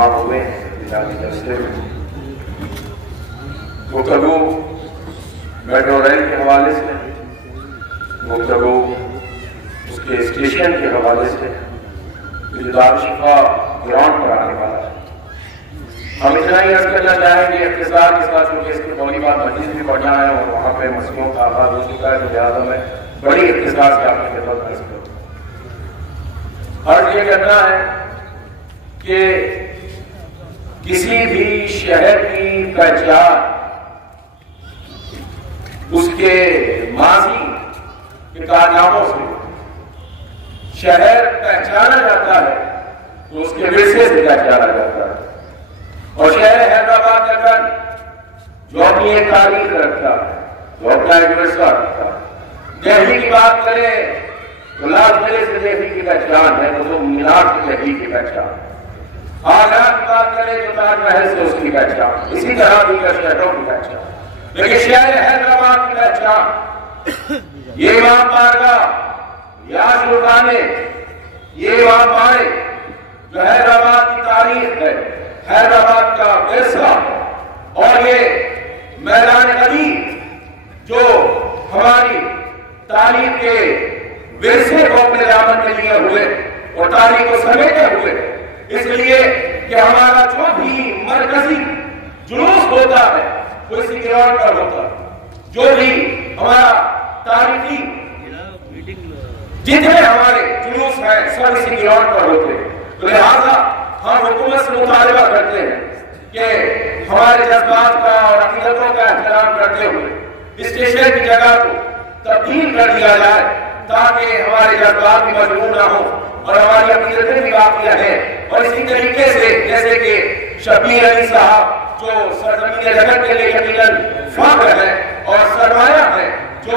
جمع ہوئے ہیں نظامی جلسے میں. گفتگو میٹرو ریل کے حوالے سے، گفتگو اس کے اسٹیشن کے حوالے سے، جو دارالشفا گراؤنڈ پر آنے والا ہے. ہم اتنا ہی عرض کرنا چاہیں گے اختصار کے ساتھ، کیونکہ اس کے پہلی بار مسجد بھی پڑھنا ہے اور وہاں پہ مسئلوں کا آغاز ہو چکا ہے، تو لہٰذا میں بڑی اختصار سے آپ کی خدمت عرض کروں. عرض یہ کرنا ہے کہ کسی بھی شہر کی پہچان اس کے ماضی کے کارناموں سے شہر پہچانا جاتا ہے تو اس کے ورثے سے پہچانا جاتا ہے. اور شہر حیدرآباد اگر جو اپنی ایک تاریخ رکھتا ہے، جو اپنا ایک ورثہ رکھتا ہے. دہلی کی بات کریں تو لال قلعے سے دہلی کی پہچان ہے، قطب مینار سے دہلی کی پہچان ہے. آگرہ کی بات کریں تو تاج محل سے اس کی پہچان، اسی طرح دیگر شہروں کی پہچان. لیکن شہر حیدرآباد کی پہچان یہ امام بارگاہ، یا سلطانے، یہ امام بارے جو حیدرآباد کی تاریخ ہے، حیدرآباد کا ورثہ، اور یہ میدان قدیم جو ہماری تاریخ کے ورثے کو اپنے دامن میں لیے ہوئے اور تاریخ کو سمیٹے ہوئے. اس لیے کہ ہمارا جو بھی مرکزی جلوس ہوتا ہے وہ اسی گراؤنڈ پر ہوتا ہے. جو بھی ہمارا تاریخی جتنے ہمارے جلوس ہیں سب اسی گراؤنڈ پر ہوتے ہیں. تو لہٰذا ہم حکومت سے مطالبہ کرتے ہیں کہ ہمارے جذبات کا اور عقیدتوں کا احترام کرتے ہوئے اسٹیشن کی جگہ کو تبدیل کر دیا جائے تاکہ ہمارے جذبات بھی مجبور نہ ہوں اور ہماری عقیدتیں بھی باقی رہیں. اور اسی طریقے سے جیسے کہ شبیر علی صاحب جو سرزمین جگت کے لیے یقیناً فخر ہے اور سرمایہ ہے، جو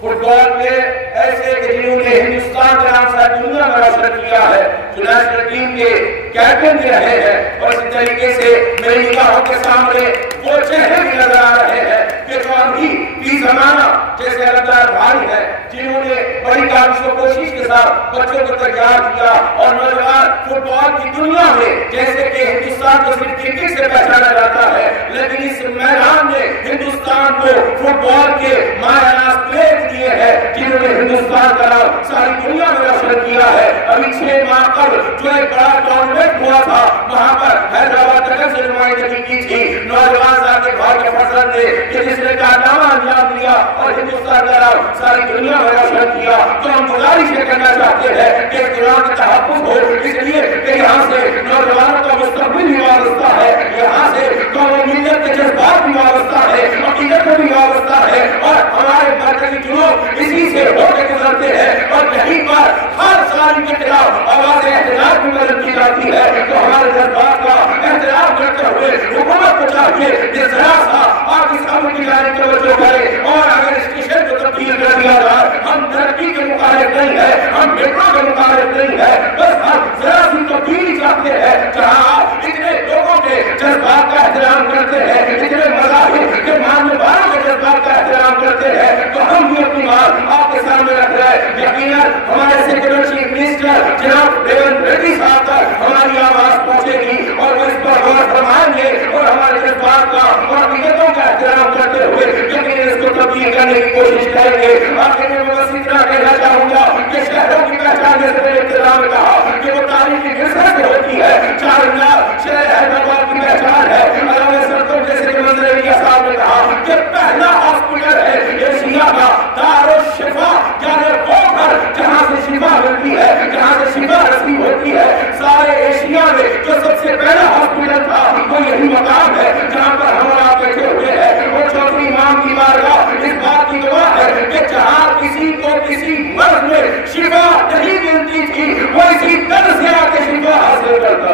فٹ بال میں ایسے کہ جنہوں نے ہندوستان کے نام سے دنیا میں روشن کیا ہے، جو نیشنل ٹیم کے کیپٹن بھی رہے ہیں. اور اسی طریقے سے میری نگاہوں کے سامنے وہ چہرے بھی نظر آ رہے ہیں کہ جو ابھی بھی زمانہ جیسے علمدار بھائی ہیں، جنہوں نے بڑی کاوش و کوشش کے ساتھ بچوں کو تیار کیا اور نوجوان فٹ بال کی دنیا میں جیسے کہ ہندوستان کو صرف کرکٹ سے پہچانا جاتا ہے، لیکن اس میدان میں ہندوستان کو فٹ بال کے ماہر ناز پلیئر دیے ہیں جنہوں نے ہندوستان کا نام ساری دنیا میں روشن کیا ہے. ابھی 6 ماہ قبل جو ایک بڑا ٹورنامنٹ ہوا تھا وہاں پر حیدرآباد نگر سے نمائندگی کی تھی نوجوان صاحب کے بھائی فضل نے، کہ جس نے کارنامہ انجام دیا اور ہندوستان کا نام ساری دنیا میں روشن کیا. تو ہم گزارش یہ کرنا چاہتے ہیں کہ قرآن کا تحفظ ہو، اس لیے کہ یہاں سے نوجوانوں کا مستقبل بھی وابستہ ہے، یہاں سے قومیت کے جذبات بھی وابستہ ہے، عقیدت بھی وابستہ ہے، اور ہمارے مرکزی جنوب اسی سے ہو کے گزرتے ہیں. اور کہیں پر ہر سال کے خلاف آواز احتجاج بھی بلند کی جاتی ہے. تو ہمارے جذبات کا احترام کرتے ہوئے حکومت کو چاہیے کہ ذرا سا آپ اس امر کی جانب توجہ کریں. اور اگر اسٹیشن کو تبدیل کر دیا جائے، ہم ترقی کے مخالف نہیں ہے، ہم میٹرو کے مخالف نہیں ہے، بس ہم ذرا سی تبدیلی چاہتے ہیں. جہاں آپ اتنے لوگوں کے جذبات کا احترام کرتے ہیں، اتنے مذاہب کے ماننے والوں کے جذبات کا احترام کرتے ہیں، تو ہم بھی اپنی بات آپ کے سامنے رکھ رہے ہیں. یقیناً ہمارے سیکولر چیف منسٹر جناب ریونت ریڈی صاحب تک ہماری آواز پہنچے گی اور وہ اس پر غور فرمائیں گے اور ہمارے جذبات کا اور عقیدتوں کا احترام کرتے ہوئے یقیناً اس کو تبدیل کرنے کی کوشش کریں گے. آخر میں میں بس اتنا کہنا چاہوں گا کہ شہروں کی پہچان جیسے میں نے ابتدا میں کہا کہ وہ تاریخی ورثے سے ہوتی ہے. چار مینار شہر حیدرآباد کی پہچان ہے. علامہ سرطور جیسے کہ منظر علی صاحب نے کہا کہ پہلا ہاسپٹل ہے ایشیا کا دارالشفا، یعنی وہ گھر جہاں سے شفا ملتی ہے، جہاں سے شفا نصیب ہوتی ہے. سارے ایشیا میں جو سب سے پہلا ہاسپٹل تھا وہ یہی مقام ہے جہاں پر ہم آپ بیٹھے ہوئے ہیں. وہ چوتھی امام کی بارگاہ اس بات کی گواہ ہے کہ جہاں کسی کو کسی مرض میں شفا نہیں ملتی تھی وہ اسی طرح سے آ کے شفا حاصل کرتا.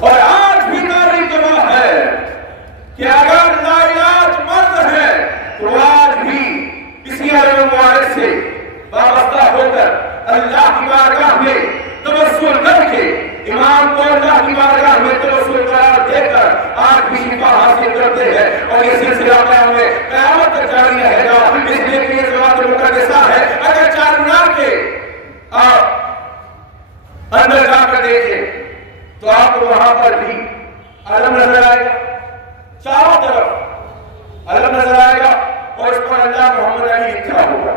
اور آج بھی تاریخ گواہ ہے کہ اگر لاعلاج مرض ہے تو آج بھی کسی عالم مبارک سے وابستہ ہو کر اللہ کی بارگاہ میں توسل کر کے امام کو اللہ کی بارگاہ میں توسل قرار دے کر آج بھی شفا حاصل کرتے ہیں. اور یہ سلسلہ قیامت تک جاری رہے گا. اس لیے کہ یہ ذات مقدسہ ہے. اگر چار مینار کے آپ اندر جا کر دیکھیں وہاں پر بھی علم نظر آئے گا، چاروں طرف علم نظر آئے گا اور اس پر اللہ محمد علی لکھا ہوگا.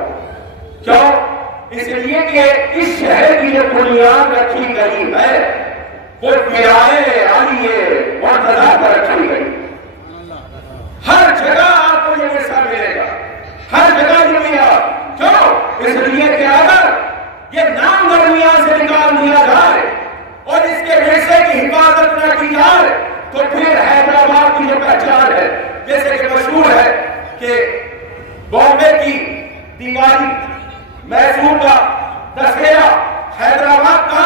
کیوں؟ اس لیے کہ اس شہر کی جو بنیاد رکھی گئی ہے وہ بلائے علی مرتضیٰ پر رکھی گئی. ہر جگہ آپ کو یہ حصہ ملے گا، ہر جگہ یہ ملے گا. کیوں؟ اس لیے کہ اگر یہ نام درمیان سے نکال دیا جائے اور اس کے ورثے کی حفاظت نہ کی جائے تو پھر حیدرآباد کی جو پہچان ہے، جیسے کہ مشہور ہے کہ بامبے کی دیوالی، میسور کا دسہرہ، حیدرآباد کا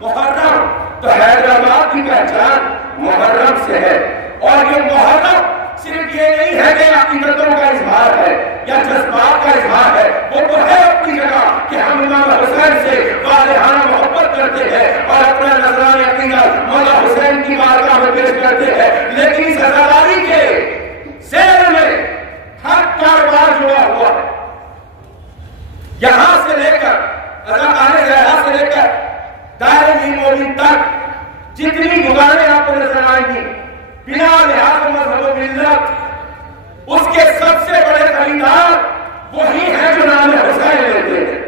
محرم، تو حیدرآباد کی پہچان محرم سے ہے. اور یہ محرم صرف یہ نہیں ہے کہ عقیدتوں کا اظہار ہے یا جذبات کا اظہار ہے، وہ تو ہے اپنی جگہ کہ ہم امام حسین سے والہانہ محبت کرتے ہیں اور اپنا نذرانہ عقیدت مولا حسین کی بارگاہ میں پیش کرتے ہیں. لیکن اس عزاداری کے زیر میں ہر کاروبار جڑا ہوا ہے. یہاں سے لے کر اداکارِ زہرا سے لے کر دائرہ میر مولوی تک جتنی دکانیں آپ کو نظر آئیں گی بنا لحاظ مذہب و ملت، اس کے سب سے بڑے خریدار وہی ہیں جو نام حسین لیتے ہیں.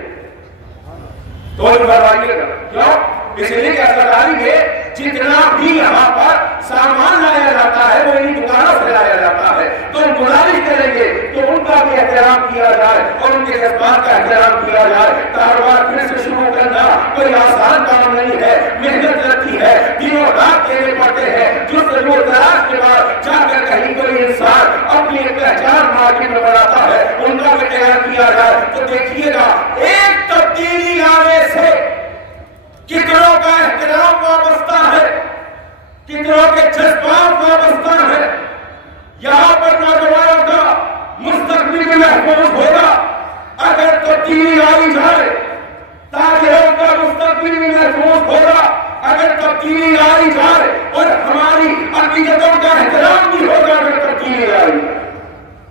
تو فرمائیے گا کیوں؟ اس لیے کہ عزاداری میں جتنا بھی یہاں پر سامان لایا جاتا ہے وہ انہیں دکانوں سے لایا جاتا ہے. تو ہم گزارش کریں گے کہ ان کا بھی احترام کیا جائے اور ان کے جذبات کا احترام کیا جائے. کاروبار پھر سے شروع کرنا کوئی آسان کام نہیں ہے، محنت لگتی ہے، دنوں رات دینے پڑتے ہیں. جستجو تلاش کے بعد جا کر کہیں کوئی انسان اپنی ایک پہچان مارکیٹ میں بناتا ہے، ان کا بھی تیار کیا جائے. تو دیکھیے گا ایک تبدیلی آنے سے کتنوں کا احترام وابستہ ہے، کتنوں کے جذبات وابستہ ہے. یہاں پر نوجوانوں کا مستقبل بھی محفوظ ہوگا اگر تبدیلی آئی جائے. تاجروں کا مستقبل بھی محفوظ ہوگا اگر تبدیلی آئی جائے اور ہماری عقیدتوں کا احترام بھی ہوگا اگر تبدیلی آئی.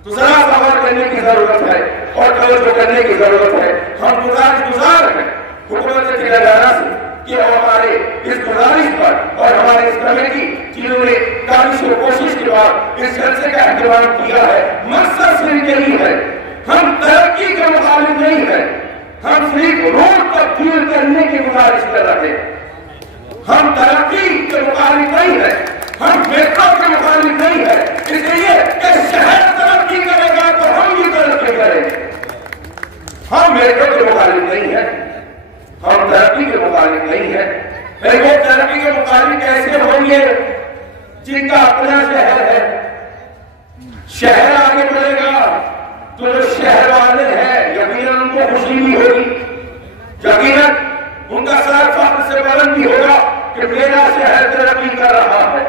تو ذرا غور کرنے کی ضرورت ہے اور توجہ کرنے کی ضرورت ہے. ہم گزار ہیں حکومت تلنگانہ سے کہ ہمارے اس گزارش پر اور ہمارے اس کمیٹی جنہوں نے کافی شروع کوشش کے بعد اس جلسے کا اہتمام کیا ہے، مقصد صرف یہی ہے، ہم ترقی کے مخالف نہیں ہیں، ہم صرف روڈ تبدیل کرنے کی گزارش کر رہے ہیں. ہم ترقی کے مخالف نہیں ہیں، ہم میٹرو کے مخالف نہیں ہیں. اس لیے کہ شہر ترقی کرے گا تو ہم بھی ترقی کریں گے. ہم میٹرو کے مخالف نہیں ہیں، ہم ترقی کے مخالف نہیں ہیں. وہ ترقی کے مخالف کیسے ہوں گے جن کا اپنا شہر ہے؟ شہر آگے بڑھے گا تو جو شہر والے ہیں یقیناً ان کو خوشی بھی ہوگی، یقیناً ان کا سر فخر سے بلند بھی ہوگا کہ میرا شہر ترقی کر رہا ہے،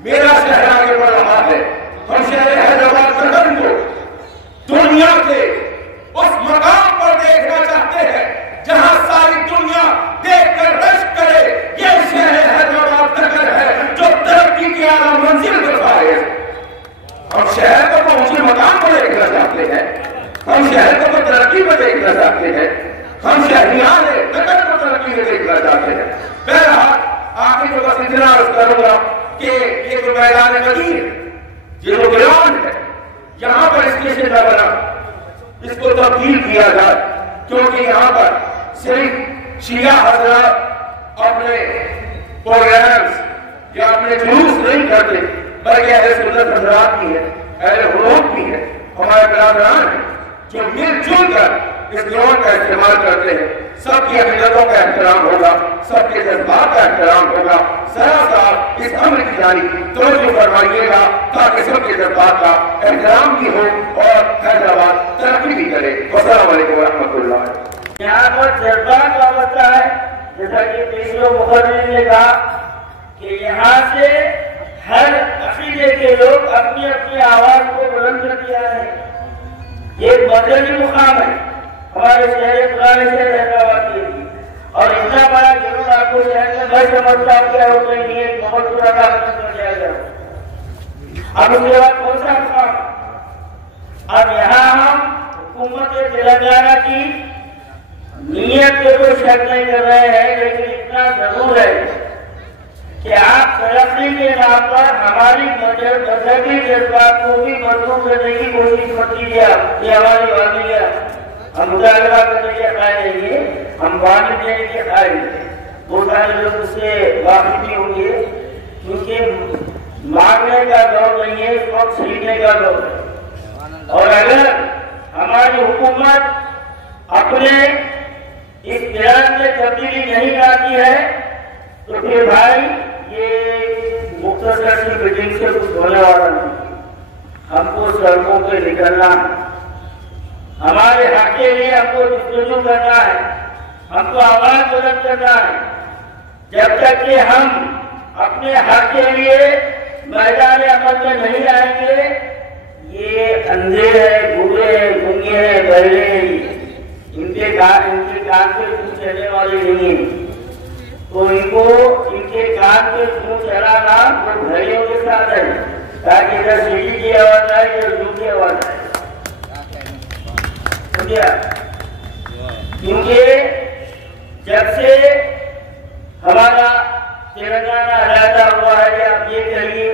میرا شہر آگے بڑھ رہا ہے. ہم شہر حیدرآباد نگر کو دنیا کے اس مقام پر دیکھنا چاہتے ہیں جہاں ساری دنیا دیکھ کر رشک کرے یہ شہر حیدرآباد نگر ہے جو ترقی کی اعلیٰ منزل پر پائے. ہم شہر کو تو اونچے مقام پر دیکھنا چاہتے ہیں، ہم شہر کو تو ترقی پر دیکھنا چاہتے ہیں، ہم شہریان نگر کو ترقی میں دیکھنا چاہتے ہیں. بہرحال آخر میں بس اتنا عرض کروں گا کہ یہ جو میدان ندی ہے، یہ جو گراؤنڈ ہے، یہاں پر اسٹیشن نہ بنا، اس کو تبدیل کیا جائے. کیونکہ یہاں پر صرف شیعہ حضرات اپنے پروگرامز یا اپنے جلوس نہیں کرتے بلکہ اہل سنت حضرات بھی ہے، اہل حروف بھی ہے، ہمارے برادران ہیں جو مل جل کر اس گراؤنڈ کا استعمال کرتے ہیں. سب کی عقیدتوں کا احترام ہوگا، سب کے جذبات کا احترام ہوگا. ذرا سا اس امر کی جانب توجہ فرمائیے گا تاکہ سب کے جذبات کا احترام بھی ہو اور حیدرآباد ترقی بھی کرے. السلام علیکم ورحمۃ اللہ. یہاں پر جذبات وابستہ ہے، جیسا کہ تیسروں مقرر نے کہا کہ یہاں سے ہر عقیدے کے لوگ اپنی اپنی آواز کو بلند کر دیا ہے. یہ ایک مرکزی مقام ہے ہمارے شہر پرانے شہر حیدرآباد کے لیے، اور اتنا بڑا جنون آپ کو شہر میں میں سمجھتا کیا ہوتا ہے نہیں ایک بہت بڑا کام کر دیا گیا. اب اس کے بعد کون سا مقام؟ اب یہاں ہم حکومت تلنگانہ کی نیت پہ کوئی شک نہیں کر رہے ہیں، لیکن اتنا ضرور ہے کہ ترقی کے نام پر ہماری مذہبی جذبات کو بھی مضبوط کرنے کی کوشش مت کیجیے آپ. یہ ہماری وادی ہے. ہم مطالبہ کرنے کے قائل نہیں ہیں, ہم وعدے دینے کے قائل ہیں. بہت سارے لوگ اس سے واقف نہیں ہوں گے کیونکہ مانگنے کا دور نہیں ہے, اس وقت سیکھنے کا دور ہے. اور اگر ہماری حکومت اپنے اس پلان میں تبدیلی نہیں لاتی ہے تو پھر بھائی یہ مختصر سی میٹنگ سے کچھ ہونے والا نہیں. ہم کو سڑکوں پہ نکلنا ہے, ہمارے حق کے لیے ہم کو جستجو کرنا ہے, ہم کو آواز بلند کرنا ہے. جب تک کہ ہم اپنے حق کے لیے میدان عمل میں نہیں آئیں گے, یہ اندھے ہیں, بوڑھے ہیں, گونگے ہیں, بہرے ہیں, ان کے کان پہ خون چلنے والے نہیں ہیں. تو ان کے کان پہ خون چلانا وہ گھڑیوں کے ساتھ ہے تاکہ ادھر سیٹی کی آواز آئے, ادھر جو کی آواز آئے. کیونکہ جب سے ہمارا تلنگانہ علیحدہ ہوا ہے, آپ یہ کہیے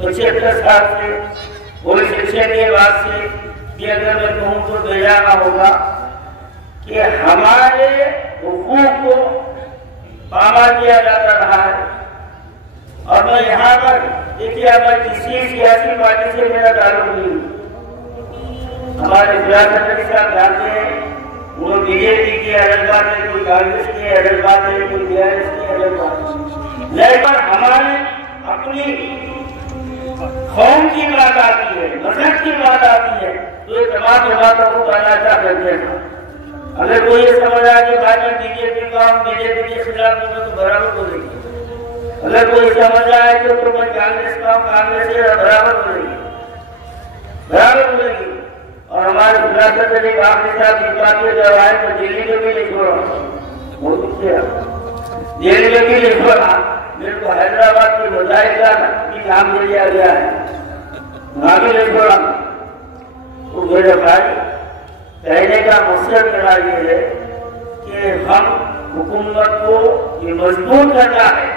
75 سال سے, کوئی سیکشن کے بعد سے بھی اگر میں کہوں تو بیانہ ہوگا کہ ہمارے حقوق کو پامال کیا جاتا رہا ہے. اور میں یہاں پر دیکھیے, میں کسی سیاسی پارٹی سے میرا تعلق نہیں. ہمارے فراست علی صاحب جانتے ہیں, وہ بی جے پی کی الگ بات ہے, کوئی کانگریس کی الگ بات ہے, کوئی بی آر ایس کی الگ بات ہے. لیکن ہمارے اپنی قوم کی بات آتی ہے, مذہب کی بات آتی ہے تو یہ تمام باتوں کو تنازع کرتے ہیں. اگر کوئی یہ سمجھ آئے کہ بھائی میں بی جے پی کا ہوں, بی جے پی کے خلاف ہوں تو برابر بولے گی. اگر کوئی سمجھ آئے کہ تو میں کانگریس کا ہوں, کانگریس سے برابر بولے گی, برابر بولے گی. اور ہمارے فراست علی صاحب کی بات پہ جب آئے تو دلی میں بھی لکھ رہا, وہ دکھتے دلی میں بھی لکھ رہا. میرے کو حیدرآباد کی مظاہرہ کی کام دے دیا گیا ہے, وہاں بھی لکھ رہا. تو میرے بھائی کہنے کا مقصد میرا یہ ہے کہ ہم حکومت کو یہ مجبور کرنا ہے,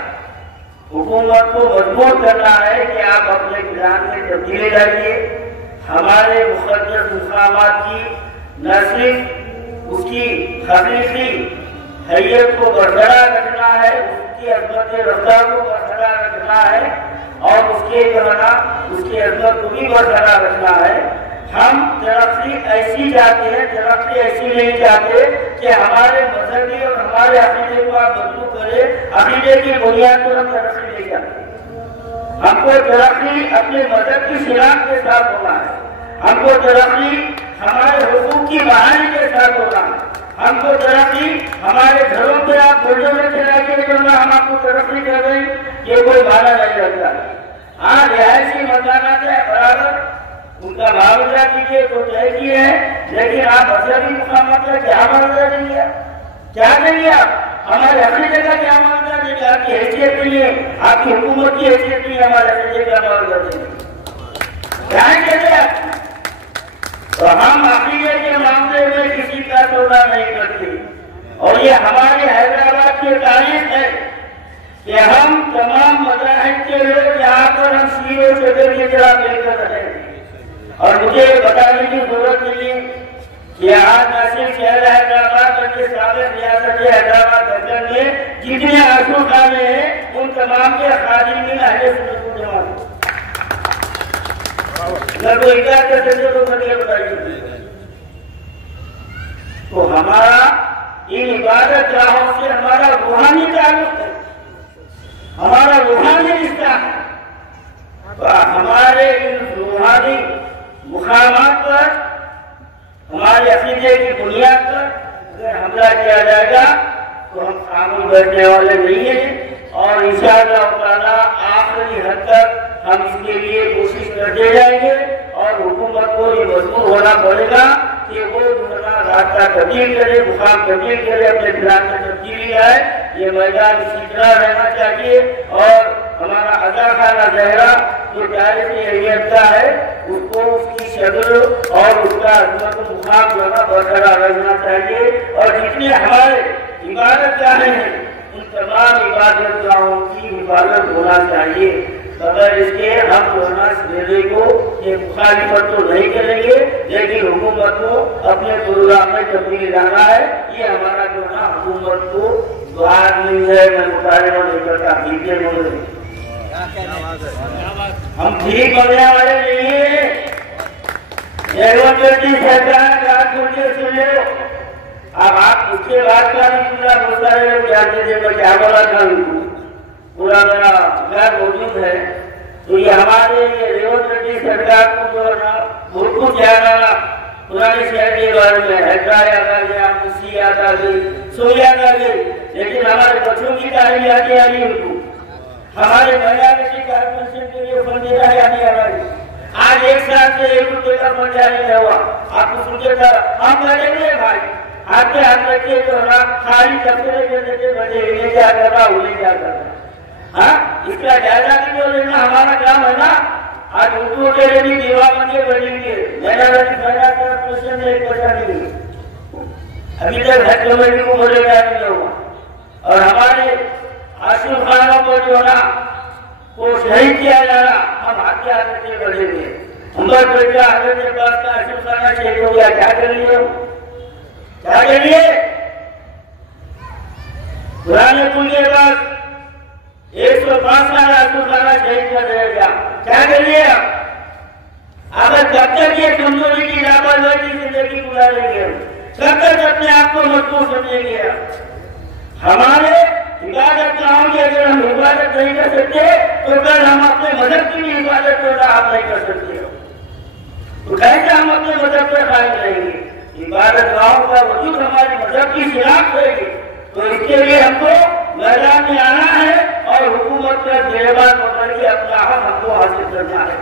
حکومت کو مجبور کرنا ہے کہ آپ اپنے پلان میں تبدیلی لائیے. ہمارے مقدس مقامات کی نہ صرف اس کی حقیقی حیثیت کو برقرار رکھنا ہے, اس کی عظمت رفتار کو برقرار رکھنا ہے, اور اس کی عظمت کو بھی برقرار رکھنا ہے. ہم ترقی ایسی چاہتے ہیں, ترقی ایسی نہیں چاہتے کہ ہمارے مذہبی اور ہمارے عقیدے کو آپ مضبوط کرے. عقیدے کی بنیاد پر ہم ترقی نہیں چاہتے. ہم کو ترقی اپنے مذہب کی شناخت کے ساتھ ہونا ہے, ہم کو ترقی ہمارے حقوق کی بحالی کے ساتھ ہونا ہے, ہم کو ترقی ہمارے گھروں پہ آپ بلڈوزر چلا کے کرنا, ہم آپ کو ترقی کر رہے ہیں, یہ کوئی معنی نہیں رکھتا. ہاں رہائشی مکانات ہے برابر, ان کا معاوضہ کیجیے تو طے کیے ہیں, لیکن آپ مذہبی مقامات کا کیا معاوضہ دیں گے؟ کیا دیں گے آپ؟ ہمارے عقیدے کا کیا معاوضہ دیں گے؟ آپ کی حیثیت نہیں ہے, آپ کی حکومت کی حیثیت نہیں ہے, ہمارے عقیدے کا معاوضہ دیں گے, کیا کہتے ہیں آپ؟ تو ہم عقیدے کے معاملے میں کسی کا سودا نہیں کرتے. اور یہ ہمارے حیدرآباد کی تاریخ ہے کہ ہم تمام مذاہب کے لوگ یہاں پر ہم شیر و شکر کی طرح مل کر رہے ہیں. اور مجھے بتانے کی ضرورت نہیں ہے کہ آج نہ صرف شہر حیدرآباد بلکہ سابق ریاست حیدرآباد دفتر میں جتنے آنسو خانے ہیں ان تمام کے خادمین اہل سنت والجماعت. اگر کوئی کیا کر سکتے تو مجھے بتائیے. تو ہمارا ان عبادت گاہوں سے ہمارا روحانی تعلق ہے, ہمارا روحانی رشتہ ہے. ہمارے ان روحانی مقامات پر ہمارے عقیدے کی بنیاد پر اگر حملہ کیا جائے گا تو ہم خاموش بیٹھنے والے نہیں ہیں, اور انشاءاللہ تعالیٰ آخری حد تک ہم اس کے لیے کوشش کرتے جائیں گے. اور حکومت کو یہ مجبور ہونا پڑے گا کہ وہ راستہ تبدیل کرے, مقام تبدیل کرے, اپنے پلان میں تبدیلی آئے. یہ میدان اسی طرح رہنا چاہیے, اور ہمارا عزا خانہ زہرا جو تاریخی اہمیت کا ہے اس کو اس کی شکل اور اس کا عظمت و مقام جو ہے برقرار رہنا چاہیے. اور جتنے ہمارے عبادت گاہیں ہیں ان تمام عبادت گاہوں کی حفاظت ہونا چاہیے. بغیر اس کے ہم کورونا ریلی کو مخالفت تو نہیں کریں گے، لیکن حکومت کو اپنے پروگرام میں تبدیلی لانا ہے. یہ ہمارا کورونا حکومت کو بات نہیں ہے. میں مطالبہ لے کر کا دیجیے مجھے ہم ٹھیک ہونے والے نہیں ہیں. سرکار بات بولتے سن لو. اب آپ اس کے بعد کا بھی پورا بہت سارے لوگ جانتے تھے میں کیا بولا تھا، پورا میرا خیال موجود ہے. تو یہ ہمارے ریونت ریڈی سرکار کو جو ہے نا بہت کچھ یاد آ پرانے شہر کے بارے میں حیدرآباد یاد آ گیا، مسی یاد آ گئی، سو یاد آ گئی، لیکن ہمارے بچوں کی تعلیم یاد آ گئی. ان کو ہمارے مائنارٹی کارپوریشن کے لیے فنڈ دینا یاد آ رہا ہے. آج ایک سال سے 1 روپے کا فنڈ جاری نہیں ہوا. آپ کو سوچے تھا ہم کریں گے بھائی، آپ کے ہاتھ رکھے جو ہے خالی کپڑے دینے کے بجے انہیں کیا کرنا انہیں کیا کرنا. ہاں اس کا جائزہ بھی تو لینا ہمارا کام ہے نا. آج اردو کے لیے بھی دیوا بندے بنیں گے. ایک پیسہ نہیں ابھی تک ہیڈ کمیٹی کو بولے گا نہیں ہوا. اور ہمارے آصف خانوں کو جو نا وہ شہید کیا جا رہا، ہم ہاتھ کے ہاتھ سے بڑھیں گے. عمر بیٹا حضرت کے پاس کا آصف خانہ شہید ہو گیا، کیا کر لیے کیا کر لیے؟ پرانے پل کے بعد 105 سال آصف خانہ شہید کر دے گا، کیا کر لیے؟ اگر جب تک یہ کمزوری کی لاپرواہی کی زندگی گزاریں گے، تب تک اپنے آپ کو مضبوط سمجھیں گے. ہمارے عبادت گاہوں کی اگر ہم حفاظت نہیں کر سکتے تو کل ہم اپنے مذہب کی بھی حفاظت کرنا آپ نہیں کر سکتے. تو کیسے ہم اپنے مذہب پر قائم رہیں گے؟ عبادت گاہوں کا وجود ہماری مذہب کی شناخت ہے گی. تو اس کے لیے ہم کو میدان میں آنا ہے اور حکومت کا گریبان پکڑ کے اپنا حق ہم کو حاصل کرنا ہے.